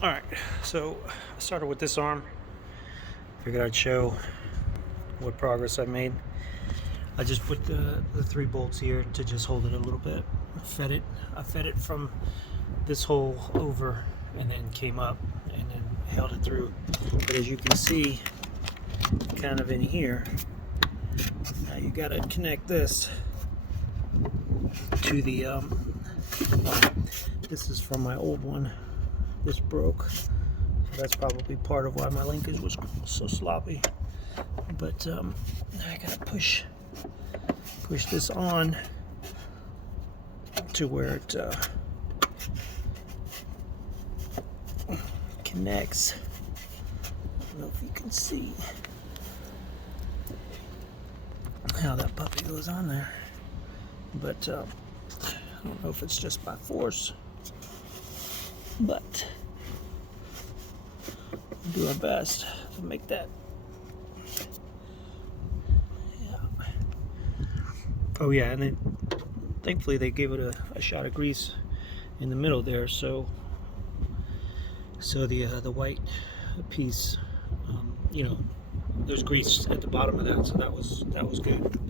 Alright, so I started with this arm. Figured I'd show what progress I made. I just put the 3 bolts here to just hold it a little bit. I fed it from this hole over and then came up and then held it through. But as you can see, kind of in here, now you gotta connect this to the this is from my old one. This broke, so that's probably part of why my linkage was so sloppy. But I gotta push this on to where it connects. I don't know if you can see how that puppy goes on there, but I don't know if it's just by force, but we'll do our best to make that. Yeah. Oh yeah, and then thankfully they gave it a shot of grease in the middle there, so the white piece, there's grease at the bottom of that, so that was good.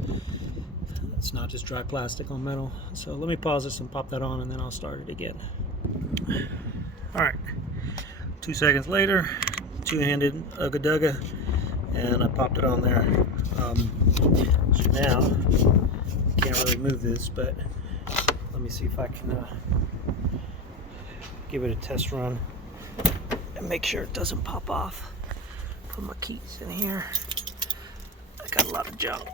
It's not just dry plastic on metal. So let me pause this and pop that on, and then I'll start it again. All right, 2 seconds later, two-handed ugga dugga, and I popped it on there. So now can't really move this, but let me see if I can give it a test run and make sure it doesn't pop off. Put my keys in here. I got a lot of junk.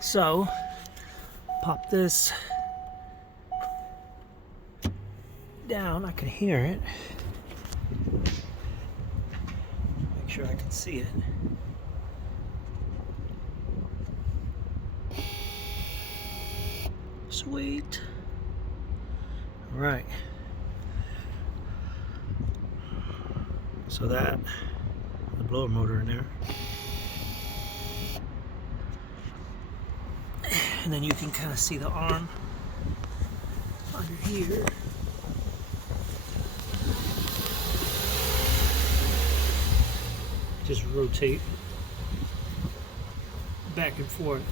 So pop this down. I can hear it. Make sure I can see it. Sweet. All right. So that, the blower motor in there. And then you can kind of see the arm under here. Just rotate back and forth.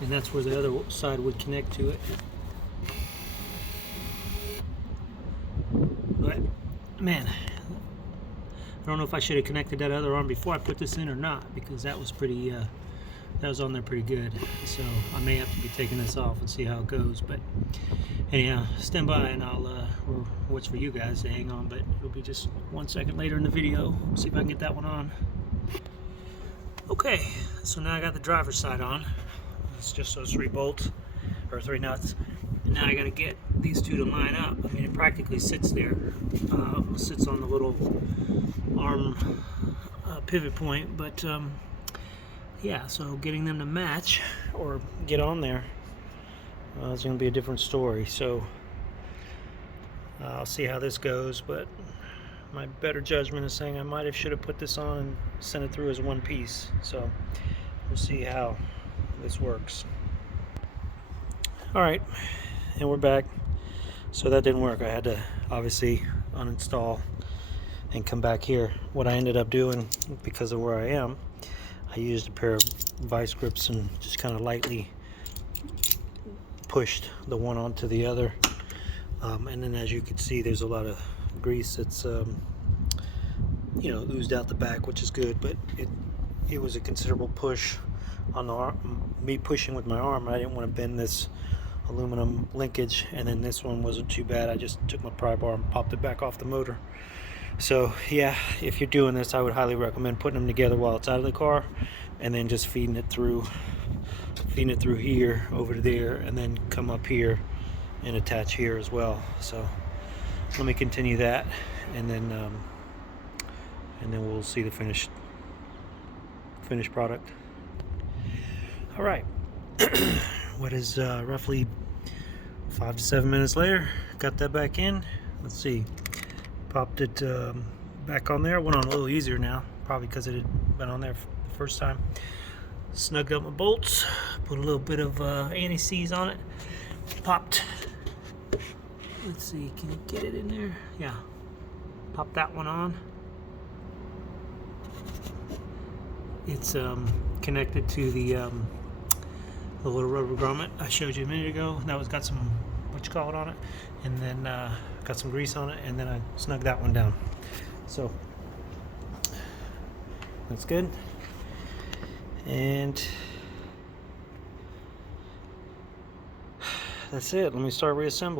And that's where the other side would connect to it. But, man, I don't know if I should have connected that other arm before I put this in or not, because that was pretty, that was on there pretty good. So I may have to be taking this off and see how it goes. But anyhow, stand by and I'll, or what's for you guys to hang on, but it'll be just 1 second later in the video. See if I can get that one on. Okay, so now I got the driver's side on. It's just those 3 bolts, or 3 nuts. And now I gotta get these 2 to line up. I mean, it practically sits there. Sits on the little arm pivot point, but yeah, so getting them to match or get on there is going to be a different story. So I'll see how this goes, but my better judgment is saying I might have should have put this on and sent it through as one piece. So we'll see how this works. All right, and we're back. So that didn't work. I had to obviously uninstall and come back here. What I ended up doing, because of where I am, I used a pair of vice grips and just kind of lightly pushed the one onto the other. And then as you can see, there's a lot of grease that's oozed out the back, which is good, but it was a considerable push on the arm. Me pushing with my arm, I didn't want to bend this aluminum linkage, and then this one wasn't too bad. I just took my pry bar and popped it back off the motor. So yeah, if you're doing this, I would highly recommend putting them together while it's out of the car, and then just feeding it through here over to there, and then come up here and attach here as well. So let me continue that, and then we'll see the finished product. All right. What is roughly 5 to 7 minutes later? Got that back in. Let's see. Popped it back on there. Went on a little easier now, probably because it had been on there for the first time. Snugged up my bolts. Put a little bit of anti-seize on it. Popped Let's see, can you get it in there? Yeah. Pop that one on. It's connected to the little rubber grommet I showed you a minute ago. That was got some, what you call it, on it, and then got some grease on it, and then I snugged that one down. So that's good. And that's it. Let me start reassembling.